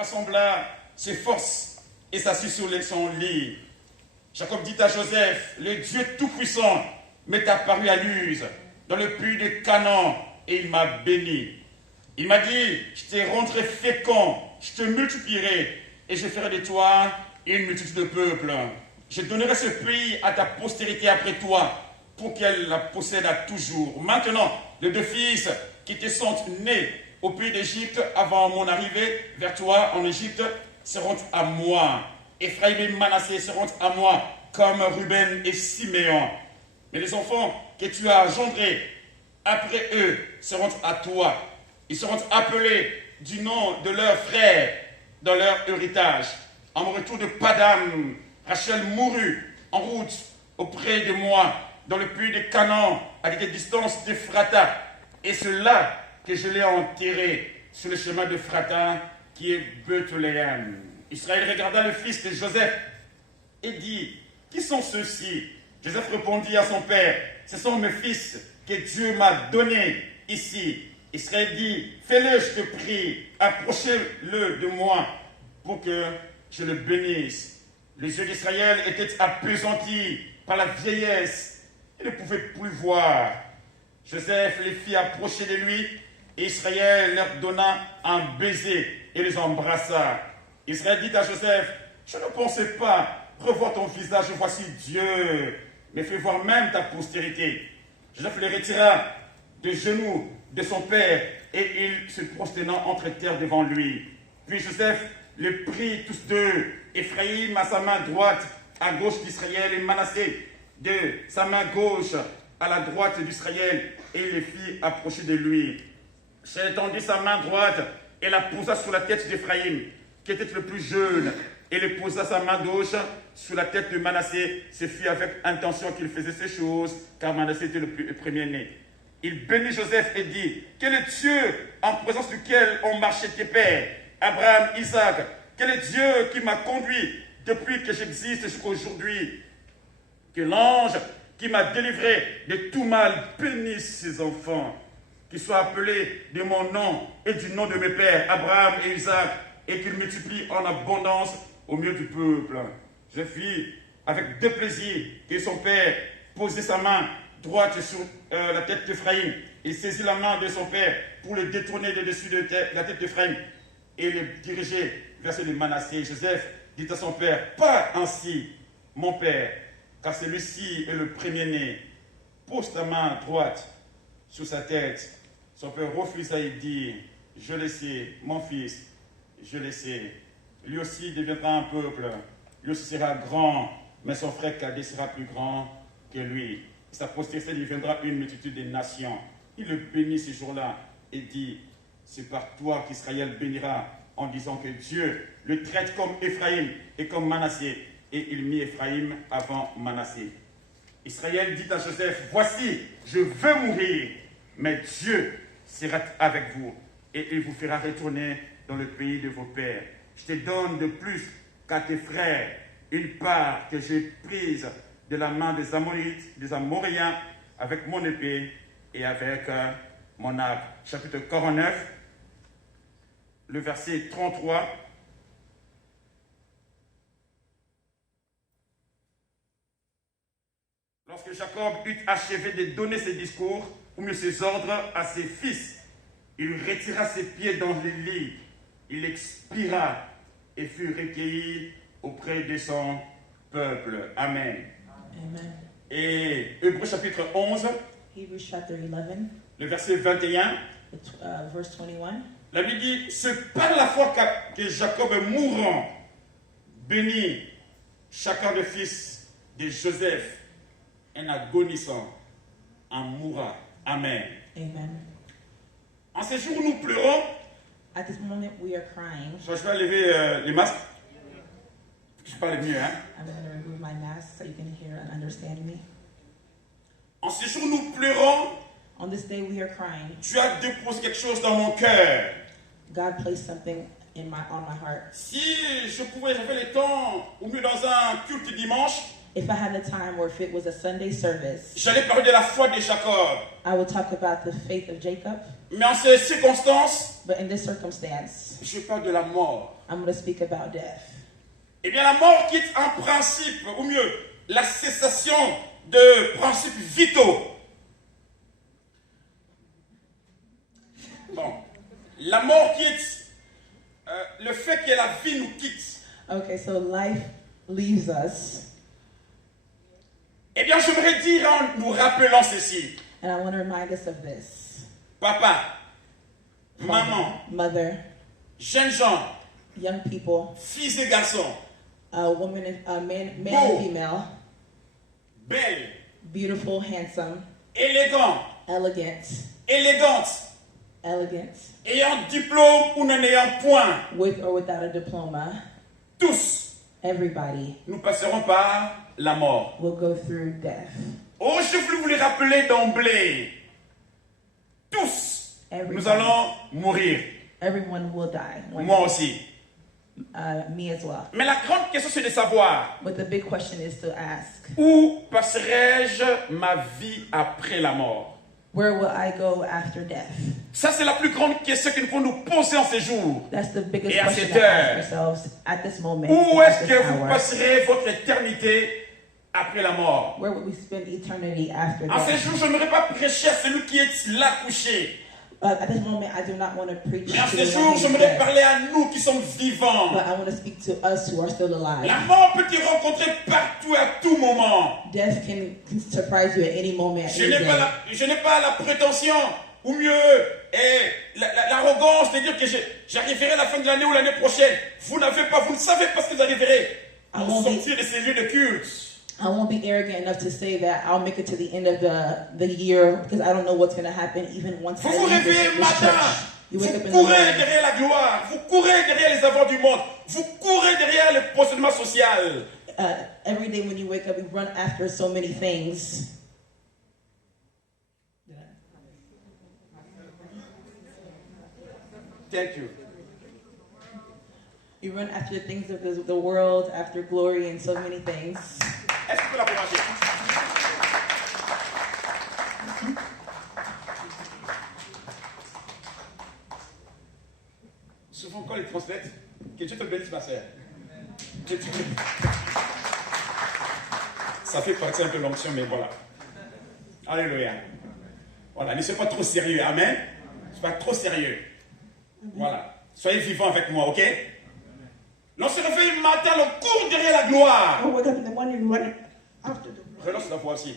rassembla ses forces et s'assit sur son lit. Jacob dit à Joseph, le Dieu Tout-Puissant m'est apparu à Luz, dans le puits de Canaan, et il m'a béni. Il m'a dit, je te rendrai fécond, je te multiplierai, et je ferai de toi une multitude de peuples. Je donnerai ce pays à ta postérité après toi, pour qu'elle la possède à toujours. Maintenant, les 2 fils qui te sont nés au pays d'Égypte avant mon arrivée vers toi en Égypte seront à moi. Ephraïm et Manassé seront à moi, comme Ruben et Siméon. Mais les enfants que tu as engendrés après eux seront à toi. Ils seront appelés du nom de leur frère dans leur héritage. En mon retour de Padam, Rachel mourut en route auprès de moi, dans le puits de Canaan, à des distances d'Ephrata. Et c'est là que je l'ai enterré, sur le chemin de Phrata, qui est Bethléem. Israël regarda le fils de Joseph et dit, qui sont ceux-ci? Joseph répondit à son père, ce sont mes fils que Dieu m'a donnés ici. Israël dit, fais-le, je te prie, approchez-le de moi pour que je le bénisse. Les yeux d'Israël étaient appesantis par la vieillesse, il ne pouvait plus voir. Joseph les fit approcher de lui, et Israël leur donna un baiser et les embrassa. Israël dit à Joseph, je ne pensais pas revoir ton visage, voici Dieu, mais fais voir même ta postérité. Joseph les retira de genoux de son père, et il se prosternant entre terre devant lui. Puis Joseph les prit tous deux, Ephraïm à sa main droite, à gauche d'Israël, et Manassé de sa main gauche à la droite d'Israël, et il les fit approcher de lui. Il étendit sa main droite et la posa sur la tête d'Ephraïm, qui était le plus jeune, et il posa sa main gauche sur la tête de Manassé. Ce fut avec intention qu'il faisait ces choses, car Manassé était le premier-né. Il bénit Joseph et dit, quel est Dieu en présence duquel ont marché tes pères, Abraham, Isaac, quel est Dieu qui m'a conduit depuis que j'existe jusqu'à aujourd'hui? Que l'ange qui m'a délivré de tout mal bénisse ses enfants, qu'ils soient appelés de mon nom et du nom de mes pères, Abraham et Isaac, et qu'ils multiplient en abondance au milieu du peuple. Je fis avec de plaisir que son père posait sa main droite sur la tête d'Ephraïm et saisit la main de son père pour le détourner de dessus de la tête d'Ephraïm et le diriger vers celui de Manassé. Joseph dit à son père, pas ainsi, mon père, car celui-ci est le premier-né. Pose ta main droite sur sa tête. Son père refusa et dit, je le sais, mon fils, je le sais. Lui aussi deviendra un peuple, lui aussi sera grand, mais son frère cadet sera plus grand que lui. Sa postérité deviendra une multitude de nations. Il le bénit ce jour-là et dit, c'est par toi qu'Israël bénira, en disant que Dieu le traite comme Ephraïm et comme Manassé. Et il mit Ephraïm avant Manassé. Israël dit à Joseph, voici, je veux mourir, mais Dieu sera avec vous et il vous fera retourner dans le pays de vos pères. Je te donne de plus qu'à tes frères une part que j'ai prise de la main des Amorites, des Amoréens, avec mon épée et avec mon arc. Chapitre 49, le verset 33. Lorsque Jacob eut achevé de donner ses discours, ou mieux ses ordres à ses fils, il retira ses pieds dans le lit, il expira et fut recueilli auprès de son peuple. Amen. Amen. Et Hébreux chapitre 11, Hebrews chapter 11, le verset 21, verse 21. la Bible dit, c'est par la foi que Jacob mourant bénit chacun des fils de Joseph, en agonissant, en mourant. Amen. Amen. En ce jour où nous pleurons, At this moment we are crying. je vais lever les masques. Je parle mieux, hein. I'm going to remove my mask so you can hear and understand me. En ce jour où nous pleurons, On this day we are crying. tu as déposé quelque chose dans mon cœur. God placed something on my heart. Si je pouvais, j'avais le temps, ou mieux dans un culte dimanche, If I had the time, or if it was a Sunday service, j'allais parler de la foi de Jacob. I would talk about the faith of Jacob. Mais en ces circonstances, But in this circumstance, je parle de la mort. I'm going to speak about death. Eh bien, la mort quitte en principe, ou mieux, la cessation de principes vitaux. Bon, la mort quitte, le fait que la vie nous quitte. Okay, so life leaves us. Eh bien, j'aimerais dire en nous rappelant ceci. And I want to remind us of this. Papa, maman, Mother, jeunes gens, young people, filles et garçons, man Beau. and female, belles, beautiful, handsome, élégants, élégantes, ayant diplôme ou n'en ayant point, with or without a diploma, tous, everybody nous passerons par la mort. will go through death. Oh, je voulais vous les rappeler d'emblée. Tous, nous allons mourir. Everyone will die. Moi aussi. Me as well. Mais la grande question, c'est de savoir, But the big question is to ask, où passerai-je ma vie après la mort? where will I go after death? Ça, c'est la plus grande question que nous pouvons nous poser en ces jours. That's the biggest Et à question cette to heure, ask ourselves at this moment. Où at est-ce this que vous hour. passerez votre éternité après la mort? Where will we spend eternity after En ces death? jours, je n'aimerais pas prêcher à celui qui est là couché. At this moment, I do not want to preach Mais en to ces the jours, one who's j'aimerais dead, parler à nous qui sommes vivants. but I want to speak to us who are still alive. La mort peut te rencontrer partout à tout moment. Death can surprise you at any moment. At Je any n'ai day. pas la prétention, ou mieux, l'arrogance de dire que j'arriverai à la fin de l'année ou l'année prochaine. Vous ne savez pas ce que vous arriverez. Ah, Pour bon, sortir de ces lieux de culte. I won't be arrogant enough to say that I'll make it to the end of the year because I don't know what's going to happen even once Vous I vous leave réveillez this matin. church. You wake up Vous in the courez morning. derrière la gloire. Vous courez derrière les avoirs du monde. Vous courez derrière le positionnement social. Every day when you wake up, you run after so many things. Thank you. You run after the things of the world, after glory, and so many things. Est-ce que tu peux la commencer? Souvent, quand ils transmettent, que Dieu te bénisse, ma sœur. Que Dieu te bénisse. Ça fait partie un peu de l'onction, mais voilà. Alléluia. Voilà, ne soyez pas trop sérieux. Amen. Ne soyez pas trop sérieux. Voilà. Soyez vivants avec moi, ok? L'on se réveille le matin, l'on court derrière la gloire. I wake up in the morning, run after the glory. Relance la voix aussi.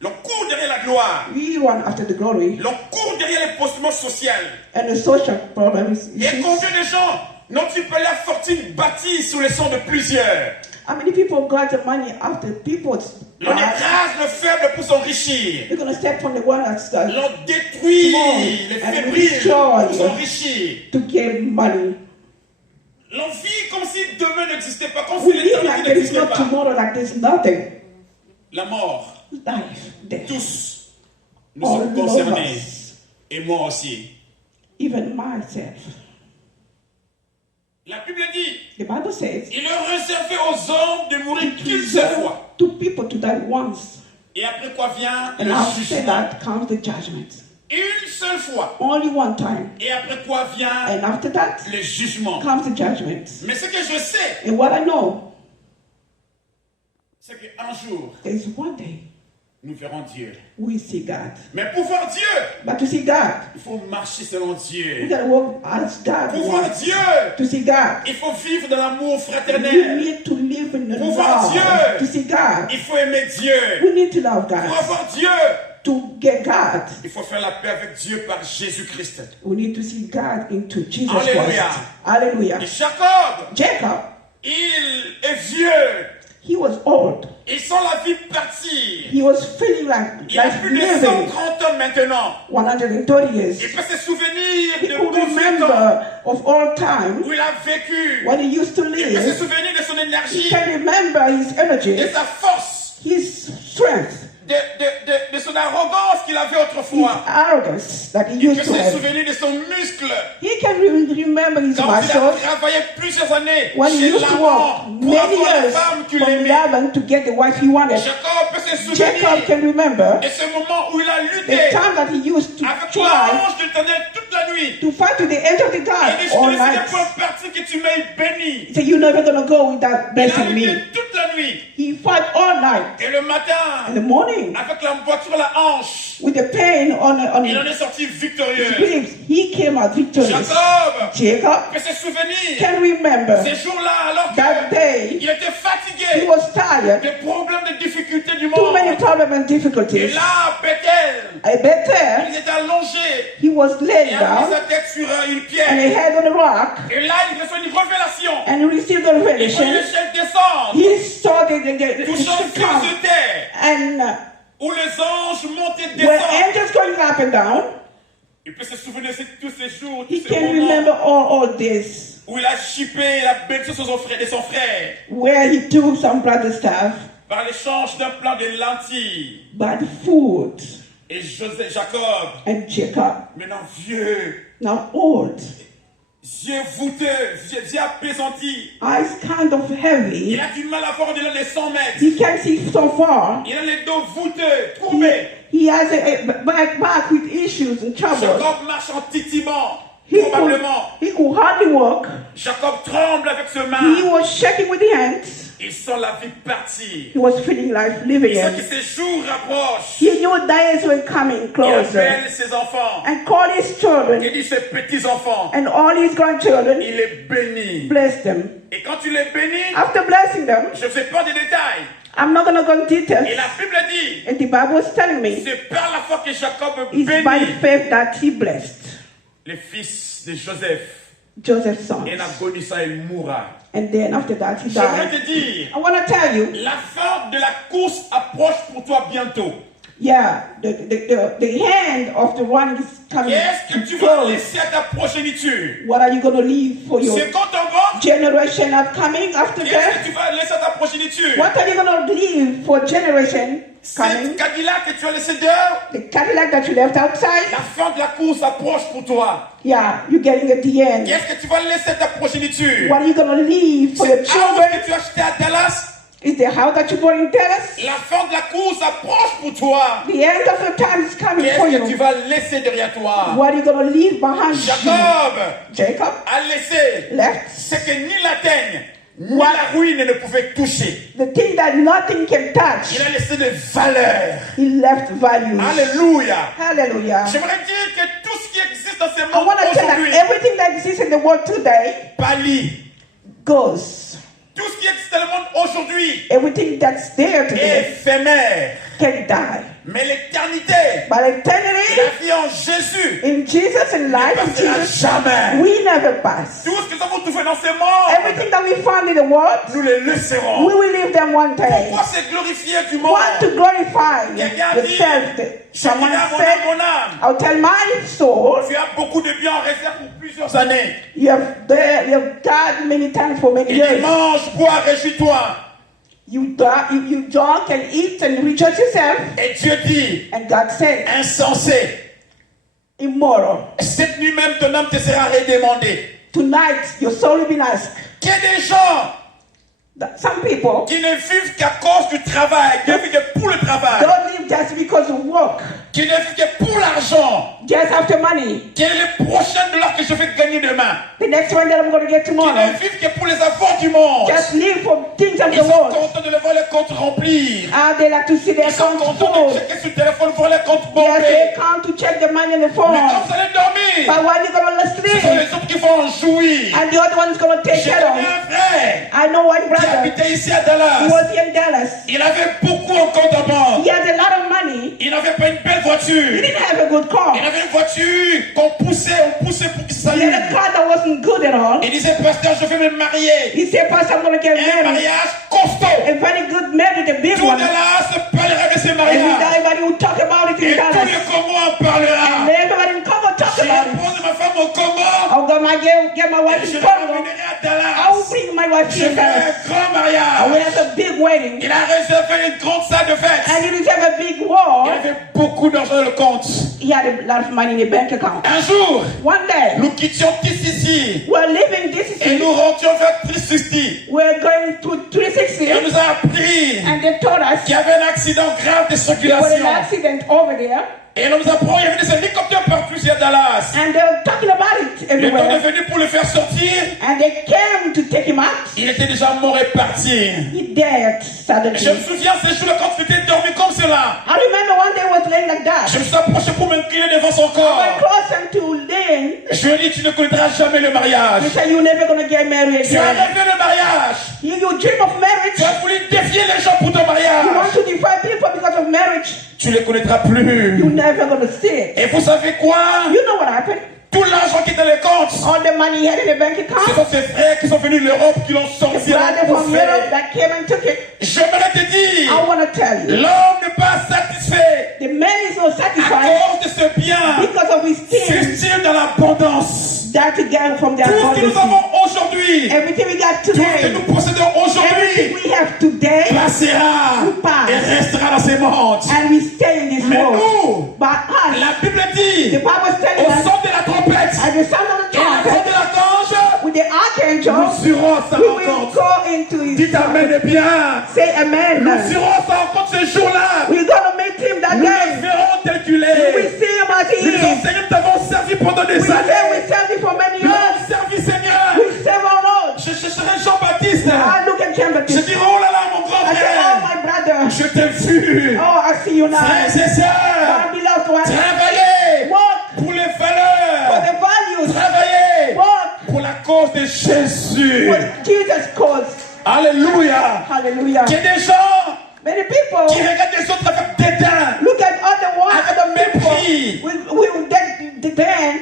L'on court derrière la gloire. We run after the glory L'on court derrière les postements sociaux. and the social problems. Et combien de gens n'ont-ils pas la fortune bâtie sous le sang de plusieurs? How many people got the money after people's L'on écrase le faible pour s'enrichir. You're gonna step on the one that's L'on détruit Small les and fébriles destroy. pour s'enrichir. to get money. L'on vit comme si demain n'existait pas, comme We si live like l'éternité there is n'existait no pas. tomorrow, like there's nothing. La mort, Life, death. tous, nous All sommes of concernés. us, Et moi aussi. even myself. La Bible dit, The Bible says, il est réservé aux hommes de mourir qu'une seule reserved fois. to people to die once, Et après quoi vient and le after jugement. that comes the judgment. Une seule fois. Only one time, Et après quoi vient and after that le jugement. comes the judgment. Mais ce que je sais, And what I know c'est qu'un jour, is one day nous verrons Dieu. we see God. Mais pour voir Dieu, But to see God, il faut marcher selon we Dieu. gotta walk as God Pour voir wants. Dieu, To see God, il faut vivre dans l'amour we fraternel. need to live in the Pour voir love. Dieu. To see God, Il faut aimer Dieu. we need to love Pour God. avoir Dieu, To get God, il faut faire la paix avec Dieu par Jésus-Christ. we need to see God into Jesus Hallelujah. Christ. Hallelujah. Et Jacob, Jacob, il est vieux. he was old. Il sent la vie partir. He was feeling like Il a life plus de living 130 ans maintenant. 130 Il years. peut se souvenir He de could 18 ans remember of all time où il a vécu. when he used to Il peut se live. souvenir de son He énergie, can remember his energy, de sa force. his strength. de son arrogance qu'il avait autrefois. Arrogance that he Il used peut to se have. souvenir de son muscle. He can remember his Quand il a muscles travaillé plusieurs années when he chez used to Laban work pour many avoir la years femme qu'il from aimait. Laban to get the wife he wanted. Jacob peut se Jacob souvenir can remember de ce moment où il a the lutté time that he used to avec try l'ange de l'Éternel toute la nuit. to fight to the end of the Il God dit, je all ne laisserai night. point partir que tu m'aies béni. He said, you're never going to go without Il a blessing lutté me. toute la nuit. He fought all night. Et le In matin, the morning, avec la voiture à la hanche, with the pain on il en his est sorti victorieux. ribs, he came out victorious. Jacob Jacob peut se souvenir can remember ces jours-là alors that day qu'il était he fatigué was tired, des problèmes, des difficultés du too many monde. problems and Et difficulties. là, Bethel, I bet there il était allongé he was et laying a mis down sa tête sur une and he pierre. had on a rock Et là, il reçoit une révélation. and he received the Il voit revelation. l'échelle descendre, He saw the touchant ship cieux come et terre, and où les anges montent et were descendent. angels going up and down. Il peut se souvenir de tous ces jours, tous He ces can moments remember all this, où il a chippé la belle-chose de son frère where he took some brother's stuff, par l'échange d'un plat de lentilles. but food. Et Jacob, And Jacob, maintenant vieux, now old, yeux voûteux, yeux apaisantis. eyes kind of Il heavy. a du mal à voir au-delà des 100 mètres. He can't see so far. Il a les dos voûteux, courbés. He has a back with issues and trouble. Jacob marche en titibant, He probablement. could hardly walk. Jacob tremble avec ses He mains. was shaking with the hands. Il sent la vie partir. He was feeling life living Il sent in. que ses jours rapprochent. He knew days were coming Il closer. appelle ses enfants. And called his children Il dit ses petits-enfants. and all his grandchildren, Il est béni. blessed them. Et quand tu les bénis, After blessing them, je ne fais pas de détails. I'm not going to go into Et details. la Bible dit, And the Bible is telling me c'est par la foi que Jacob it's by bénit faith that he blessed les fils de Joseph. Joseph's son. Et Nagonissa, il mourra. And then after that, he J'aimerais died. te dire, I want to tell you, la fin de la course approche pour toi bientôt. yeah, the hand of the one is coming Qu'est-ce que tu vas close. laisser à ta progéniture? What are you going to leave for your C'est quand ton ventre? generation upcoming after Qu'est-ce that? que tu vas laisser à ta progéniture? What are you going to leave for generation coming? Cette Cadillac que tu as laissé dehors, The Cadillac that you left outside? la fin de la course approche pour toi. Yeah, you're getting at the end. Qu'est-ce que tu vas laisser à ta progéniture? What are you going to leave for C'est your house children? que tu as acheté à Dallas, Is the house that you bought in Dallas? la fin de la course approche pour toi. The end of the time is coming for Qu'est-ce que tu you. vas laisser derrière toi? What are you going to leave behind you? Jacob Jacob a laissé left ce que ni la teigne, ni la ruine ne pouvaient toucher. the thing that nothing can Il touch. a laissé des valeurs. He left values. Alléluia. Hallelujah. J'aimerais dire que tout ce qui existe dans ces I mondes want to tell that aujourd'hui everything that exists in the world today pâlit. goes. Tout ce qui existe dans le monde aujourd'hui Everything that's there est today éphémère. can die. Mais l'éternité, But la eternity, vie en Jésus, in Jesus and ne life in passera Jesus, jamais. we never pass. Tout ce que nous avons trouvé dans ces mondes, Everything that we found in the world, nous les laisserons. we will leave them one day. Pourquoi se glorifier du monde? Want to glorify Quelqu'un a dit, yourself. Someone Chacun mon said, âme, mon âme. I'll tell my soul, Tu as beaucoup de biens en réserve pour plusieurs années. you've died many times for many Il dit, years. mange, bois, réjouis-toi. You drunk and eat and rejoice yourself. Et Dieu dit, And God said, insensé, immoral. cette nuit même ton âme te sera redemandée. Tonight, your soul will be asked. Qu'il y a des gens Some people qui ne vivent qu'à cause du travail, qui ne vivent que pour le travail, don't live just because of work, qui ne vivent que pour l'argent. just after money. Quel est le prochain dollar que je vais gagner demain? The next one that I'm going to get Qui tomorrow. ne vivent que pour les avoirs du monde. Just live for things of Ils the sont world. contents de le voir les comptes remplir. They like to see their Ils sont accounts contents de full. checker sur le téléphone, voir les comptes Yes, they bombés. come to check the money in the Mais phone. quand vous allez dormir, But while you're going to ce sont sleep, les autres qui vont en jouir. and the other one is going to take J'ai care connu of. un frère I know one qui brother habitait ici à who Dallas. was in Dallas. Il avait beaucoup en compte en banque. He had a lot of money. Il n'avait pas une belle He voiture. didn't have a good car. Il avait une voiture qu'on poussait, on poussait pour qu'il He s'allume. had a car that wasn't good at all. Il disait, pasteur, je vais me marier. He said, Pastor, I'm going to get Un married. mariage costaud. A very good marriage, a big Tout one. Dallas parlera de ce And mariage. everybody will talk about it Et in tout Dallas. le Congo en parlera. And everybody in Congo talk J'irai about it. prendre ma femme au Congo I'm going to get my wife et je in la Congo. ramènerai à I will Dallas. bring my wife Je here in fais Dallas. un grand And we mariage. have a big wedding. Il a réservé une grande salle de fête. And he reserved a big Il wall. avait beaucoup d'argent dans le compte. He had a lot of money in the bank account. Un jour, One day, nous quittions Tissisi we're leaving this et city. nous rentrions vers Tissisi. We're going to Et 360. on nous a appris And they told us qu'il y avait un accident grave de there was circulation. an accident over there. Et on nous apprend qu'il y avait des hélicoptères partout ici à Dallas. And they were talking about it Le temps est everywhere. venu pour le faire sortir. And they came to take him out. Il était déjà mort et parti. He died suddenly. Je me souviens ces jours-là quand tu étais dormi comme cela. I remember one day I was laying like that. Je me suis approché pour m'incliner devant son I corps. went closer to laying. Je lui ai dit, tu ne connaîtras jamais le mariage. He said, you're never going to get married Tu as again. rêvé le mariage. You dream of marriage. Tu as voulu défier les gens pour ton You mariage. want to defy people because of marriage. Tu ne les connaîtras plus. You're never going to see it. Et vous savez quoi? You know what happened? Tout l'argent qui est dans les comptes, All the money he had in the bank ce account. sont ses frères qui sont venus de l'Europe qui l'ont The sorti. brother from Europe that came and took it. J'aimerais te dire, I want to tell you. l'homme n'est pas satisfait The man is not à satisfied cause de ce bien. because of his things S'estime dans l'abondance. that he got from the Tout ce que nous abundance. avons aujourd'hui, Everything we got tout ce que today, nous possédons aujourd'hui, everything we have today, passera et restera dans ces mondes. and we stay in this Mais world. nous, But us, la Bible dit, the Bible is telling au us, son de la trompette at the sound of the et la voix trumpet, de l'archange, with the archangel, nous irons à sa we will rencontre. go into his. Dites amen et bien. Say amen. Nous irons à sa rencontre ce jour-là. We're going to meet him that Nous le day. verrons tel qu'il We est. see him as he Nous is. enseignons, nous t'avons servi pendant des We say années. we serve him for many Nous years. avons servi, Seigneur. We serve our Lord. Je chercherai Jean-Baptiste. I look at Je Jean-Baptiste. dirai, oh là là, mon grand I say, oh frère. my brother. Je t'ai vu. Oh, I see you now. Frères et sœurs, My beloved one. travaillez Walk pour les for valeurs. the values. Travaillez Walk pour la cause de Jésus. for Jesus' cause. Alléluia. Hallelujah. Il y a des gens Many people qui regardent les autres avec dédain. look at other one, Avec other mépris. people with that then.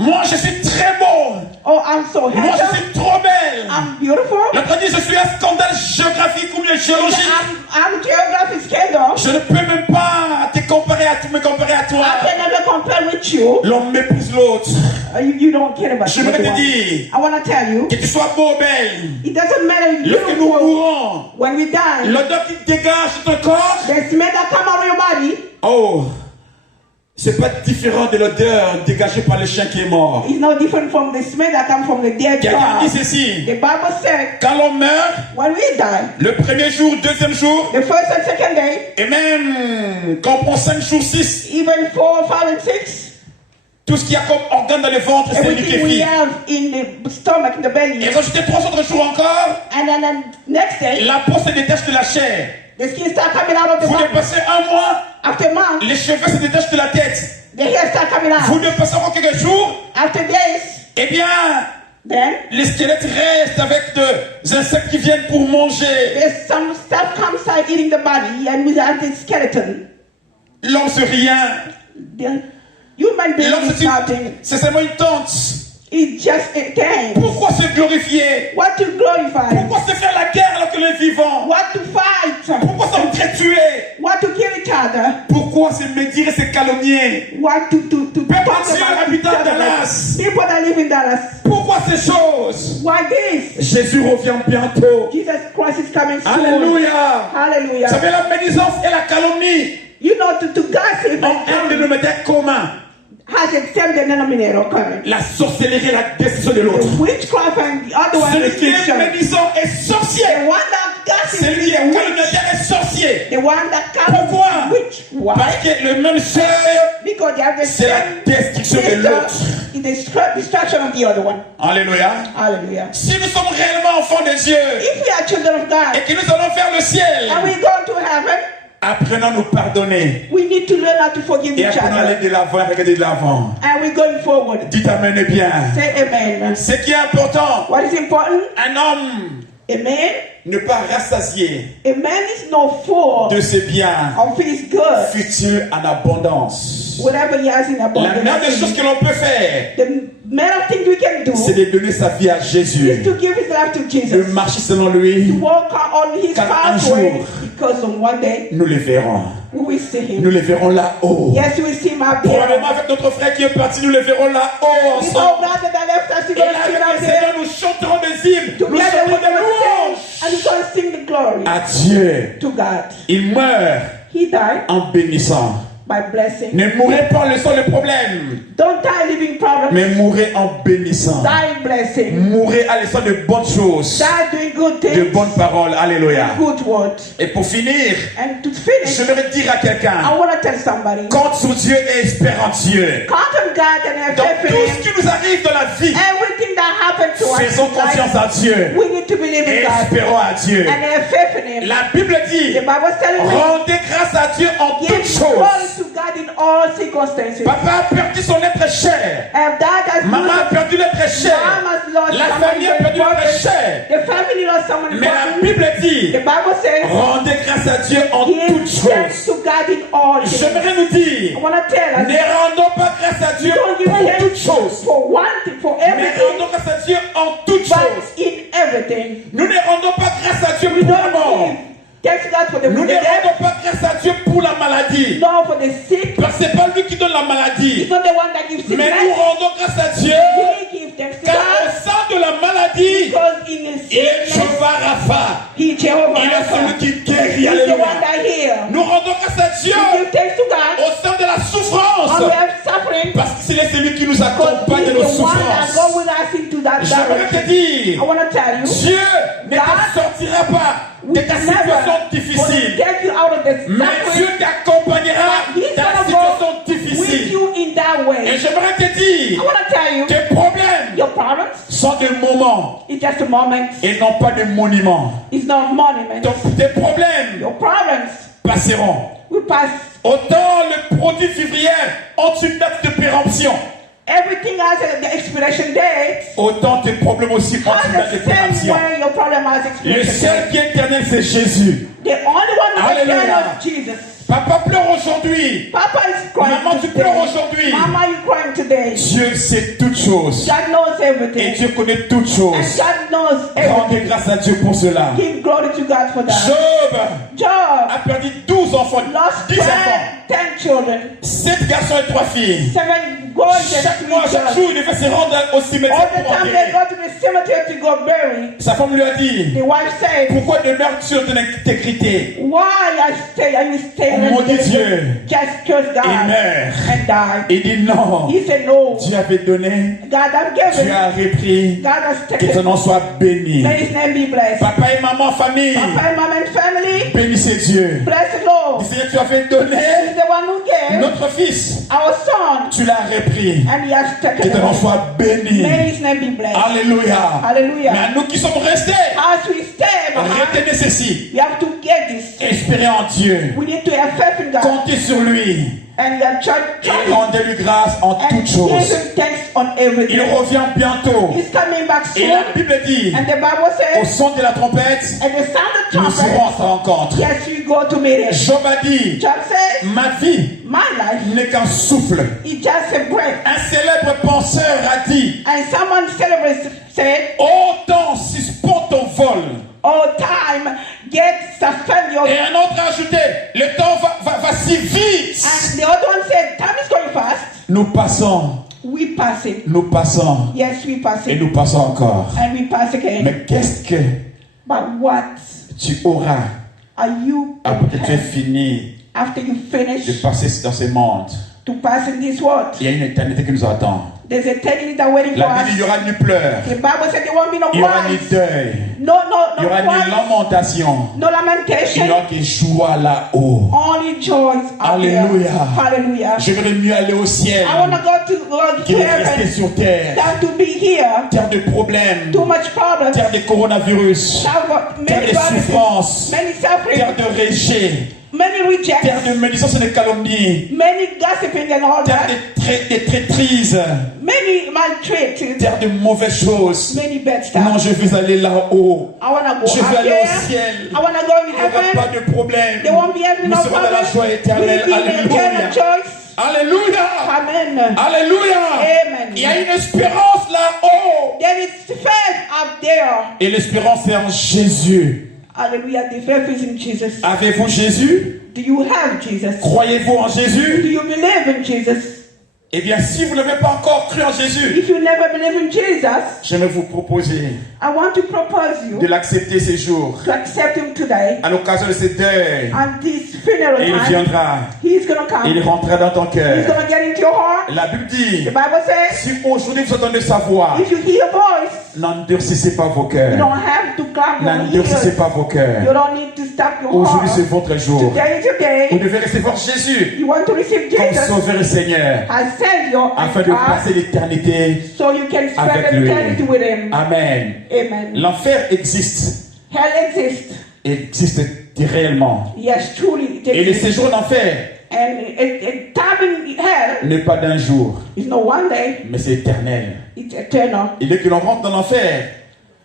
Moi, je suis très beau. Oh, I'm so Moi, je handsome. suis trop belle. I'm beautiful. L'autre dit, je suis un scandale géographique ou bien géologique. I'm geographic scandal. Je ne peux même pas me comparer à toi. I can never compare with you. L'on méprise l'autre. You don't care about Je voudrais te everyone. dire, I want to tell you, que tu sois beau ou belle, it doesn't matter if lorsque nous you mourons, when we die, l'odeur qui dégage de ton corps, the smell that come out of your body oh, c'est pas différent de l'odeur dégagée par le chien qui est mort. is no different from the smell that comes from the dead Quelqu'un dit dog. ceci, The Bible said, quand l'on meurt, when we die, le premier jour, deuxième jour, the first and second day, et même quand on prend 5 jours, 6, even 4, 5, and 6, tout ce qu'il y a comme organe dans le ventre, c'est everything we liquéfié. have in the stomach, in the belly, Et rajouter 3 autres jours encore, and then next day, la peau se détache de la chair. the skin start coming out of the Vous body. dépassez un mois, After months, les cheveux se détachent de la tête. the hair start coming Vous out. dépassez encore quelques jours, After days, eh bien, then les squelettes restent avec des insectes qui viennent pour manger. there's some stuff comes out eating the body, and without the skeleton, L'homme c'est rien. the human being L'homme is nothing. c'est seulement une tente. It's just a thing. Pourquoi se glorifier? What to glorify? Pourquoi se faire la guerre alors que l'on est vivant? What to fight? Pourquoi s'entretuer? What to kill each other? Pourquoi se médire et se calomnier? What to talk Dieu, about habitant each other? Dallas. People that live in Dallas. Pourquoi ces choses? Why this? Jésus revient bientôt. Jesus Christ is coming soon. Alléluia. Vous Hallelujah. savez, la médisance et la calomnie You know, to gossip ont un dénominateur commun. has a same denominator coming. La sorcellerie et la destruction de l'autre. The witchcraft and the other one Celui is qui est fiction. médisant est sorcier. The one that gossips Celui is qui est a witch. calomniateur est sorcier. The one that Pourquoi? comes witch. Why? Parce que le même sœur, Because they have the c'est la same destruction de l'autre. in the destruction of the other one. Alléluia. Hallelujah. Si nous sommes réellement enfants de Dieu If we are children of God et que nous allons vers le ciel, and we go to heaven, apprenons à nous pardonner we need to learn how to forgive et each apprenons à aller other. de l'avant et regarder de l'avant. And we're going forward. Dites amen et bien. Say amen. Ce qui est important, What is important? un homme Amen. ne pas rassasier A man is not full de ses biens of his goods. futurs en abondance. Whatever he has in La meilleure des abundance. choses que l'on peut faire, The main thing we can do c'est de donner sa vie à is Jésus, to give his life to de Jesus. marcher selon lui. Walk on his Car un pathway. jour, Because on one day Nous les verrons. we will see him. Nous les verrons là-haut. Yes, we will see him out there. Probablement avec notre frère qui est parti, nous les verrons là-haut This ensemble. old brother that left us, Et we're going là, to see him avec out le there. Seigneur, nous chanterons des paisible, nous Together chantons we're des going to louanges sing and we're going to sing the glory à Dieu. to God. Il meurt He died en bénissant. by blessing. Ne mourrez pas en laissant le problème, Don't die living problems. mais mourrez en bénissant. Die in blessing. Mourrez en laissant de bonnes choses, Die doing good de things. bonnes paroles. Alléluia. Good words. Et pour finir, And to finish, j'aimerais dire à quelqu'un, I want to tell somebody. compte sur Dieu et espère en Dieu. Count on God and have Dans faith tout in ce Him. qui nous arrive dans la vie, Everything that happened to us, faisons confiance à Dieu we need to believe et in God espérons à Dieu. and have faith in Him. La Bible dit, The Bible is telling me, rendez grâce à Dieu en give toutes glory choses. to God in all circumstances. Papa a perdu son être cher. And that has Maman a perdu l'être cher. Mom has lost La someone famille a perdu l'être important. cher. The family lost someone Mais la important. Bible dit, The Bible says, rendez grâce à Dieu en give toutes thanks choses. to God in all things. J'aimerais nous dire, I want to tell us, ne rendons pas grâce à Dieu don't give pour toutes thanks choses, for one thing, for mais everything, rendons grâce à Dieu en toutes choses. but in everything. Nous ne rendons pas grâce à Dieu We pour la mort. don't give thanks to God for the Nous ne death, rendons pas grâce à Dieu pour la maladie. nor for the sick. Parce que c'est pas lui qui donne la maladie. He's not the one that gives Mais nous sickness. rendons grâce à Dieu We give thanks to car au God sein de la maladie, because in the il est sickness, Jehovah Rapha. He Jehovah Il est celui Rapha. qui guérit. He's the one Alléluia. that heals. Nous rendons grâce à Dieu We give thanks to God au sein de la when we souffrance. have suffering Parce que c'est celui qui nous because accompagne He's de nos the one that souffrances. go with us into that J'aimerais te direction. dire, I want to tell you, Dieu ne te God sortira pas de we ta never situation will difficile. take you out of the Mais Dieu suffering. t'accompagnera He's dans la gonna situation go with difficile. you in that Et way. j'aimerais te I dire, want to tell you, tes problèmes your problems sont des moments is just a moment. et non pas des monuments. It's not a monument. Tes problèmes Your problems passeront. will pass. Autant les produits vivriers ont une date de péremption, Everything has the expiration date. autant tes problèmes aussi ont une date de The same péremption. way your problem has Le expiration seul date. qui est éternel, c'est Jésus. The only one who is Hallelujah. eternal is Jesus. Papa pleure aujourd'hui. Papa is crying Maman, tu today. pleures aujourd'hui. Mama, you crying today. Dieu sait toutes choses. God knows Et everything. Dieu connaît toutes And choses. God knows Rendez everything. grâce à Dieu pour cela. Give glory to God for that. Job Job a perdu 12 enfants, lost 10 enfants, 10 children. 7 garçons et 3 filles. 7 boys and Chaque 3 mois, chaque girls. jour, il devait se rendre au cimetière All the pour time they enterrer. go to the cemetery to go bury. Sa femme lui a dit, The wife said, pourquoi demeures-tu en intégrité? why are you staying Oh, maudit Dieu. Just curse God Il meurt. and die. Il dit non. He said no. Dieu avait donné, God has Dieu given. a repris. God has Que ton taken. nom soit béni. May His name be blessed. Papa et maman, famille, Papa and mom and family, bénissez Dieu. bless the Lord. Seigneur, tu avais donné He's the one who gave notre fils. our son, Tu l'as repris. and He has Que taken ton nom it. soit béni. May His name be blessed. Alléluia. Hallelujah. Mais à nous qui sommes restés, As we stay behind, retenez ceci. we have to get this. Espérez en Dieu. We need to have faith in God Comptez sur lui. and Et rendez-lui grâce en and toutes give choses. Him thanks on Il everything. revient bientôt. He's coming back Et soon. la Bible dit, And the Bible au says, son de la trompette, at the sound of nous trumpet, serons à sa rencontre. yes, we go to meet Him. Job a dit, Job says, ma vie my life n'est qu'un souffle. is just a breath. Un célèbre penseur a dit, And someone celebrates said, ô temps, suspends ton vol. oh time, suspend your. Et un autre a ajouté, le temps va si vite. And the other one said, time is going fast. Nous passons, We pass it. nous passons, Yes, we pass et it. nous passons encore. And we pass again. Mais qu'est-ce que But what tu auras are you après que tu aies prepared fini after you de finish passer dans ce monde? to pass in this world? Il y a une éternité qui nous attend. There's eternity that waiting for La Bible, il n'y us. aura ni pleurs, The Bible said there won't be no il n'y aura ni cries, deuil, no il y aura ni cries, lamentation, no il n'y lamentation, aura que joie là-haut. only joys out there. Alléluia. Hallelujah. J'aimerais mieux aller au ciel I want to go to que de rester heaven sur terre. than to be here. Terre de problèmes, Too much problems. terre de coronavirus, terre Many de souffrances, many suffering, terre de rejet, many rejects, terre de médisance et de calomnie, many gossiping and all terre that, de traîtrise, many maltreated, terre de mauvaises choses. many bad Non, stuff. je veux aller là-haut. I want to go Je veux out aller there. au ciel. I want to go in Il n'y aura pas heaven. de problème. There won't be having Nous no serons dans la problems. joie éternelle. We'll be in eternal Alléluia. choice. Alléluia. Amen. Alléluia. Amen. Il y a une espérance là-haut. There is faith up there. Et l'espérance est en Jésus. Hallelujah. The faith is in Jesus. Avez-vous Jésus? Do you have Jesus? Croyez-vous en Do Jésus? you believe in Jesus? Eh bien, si vous n'avez pas encore cru en Jésus, If you never believe in Jesus, je vais vous proposer I want to propose you de l'accepter ces jours. to accept him today. À l'occasion de ce deuil, On this funeral il time, viendra. he's going to come. Il rentrera dans ton He's cœur. going to get into your heart. La Bible dit, The Bible says, si aujourd'hui vous entendez sa voix, if you hear a voice, n'endurcissez pas vos you cœurs. don't have to clap your N'endurcissez ears. pas vos You cœurs. don't need to stop your Aujourd'hui, c'est heart. votre jour. Today is your Vous day. devez recevoir Jésus You want to receive comme Jesus Sauveur et Seigneur, as Savior and afin de God, passer l'éternité so you can spend avec lui. eternity with him. Amen. Amen. L'enfer existe, Hell exists. existe réellement. Yes, truly it Et le exists. séjour d'enfer And time in hell n'est pas d'un jour, is no one day, mais c'est éternel. it's eternal. Et dès que l'on rentre dans l'enfer,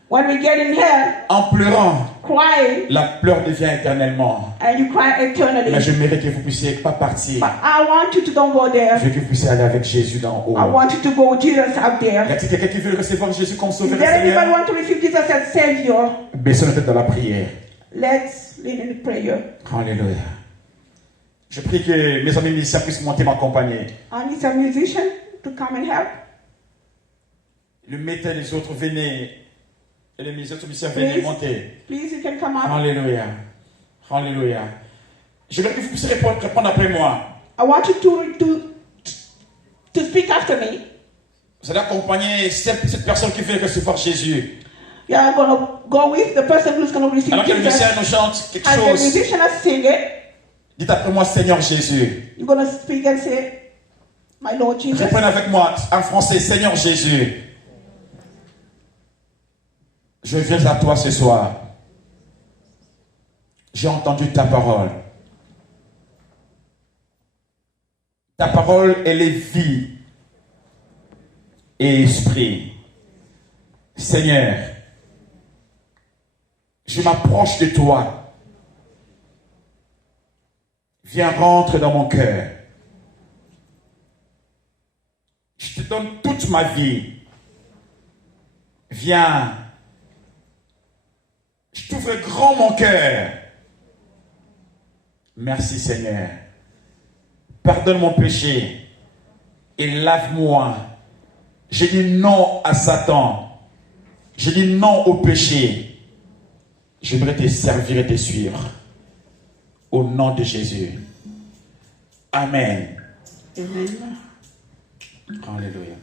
When we get in hell, en pleurant, crying, la pleure devient éternellement. and you cry eternally. Mais je mérite que vous puissiez pas partir. But I want you to don't go Je there. veux que vous puissiez aller avec Jésus d'en haut. I want you to go with Jesus out Y there. a-t-il quelqu'un qui veut recevoir Jésus comme Is Sauveur et there anybody Seigneur? want to receive Jesus as Savior? Baissons la tête dans la prière. Let's lead in prayer. Alléluia. Je prie que mes amis musiciens puissent monter m'accompagner. I need some musician to come and help. Le metteur les autres, venez. Et les autres musiciens, venez Please. monter. Please, you can come up. Alléluia. Alléluia. Je veux que vous puissiez répondre après moi. I want you to speak after me. Vous allez accompagner cette personne qui veut recevoir Jésus. You are going to go with the person who's going to receive Alors que le Jesus. musicien nous chante quelque And the chose, musician is singing. dites après moi, Seigneur Jésus. You're going to speak and say, my Lord Jesus. Reprenez avec moi en français, Seigneur Jésus. Je viens à toi ce soir. J'ai entendu ta parole. Ta parole, elle est vie et esprit. Seigneur, je m'approche de toi. Viens, rentre dans mon cœur. Je te donne toute ma vie. Viens. Je t'ouvre grand mon cœur. Merci Seigneur. Pardonne mon péché et lave-moi. Je dis non à Satan. Je dis non au péché. J'aimerais te servir et te suivre. Au nom de Jésus. Amen. Amen. Alléluia.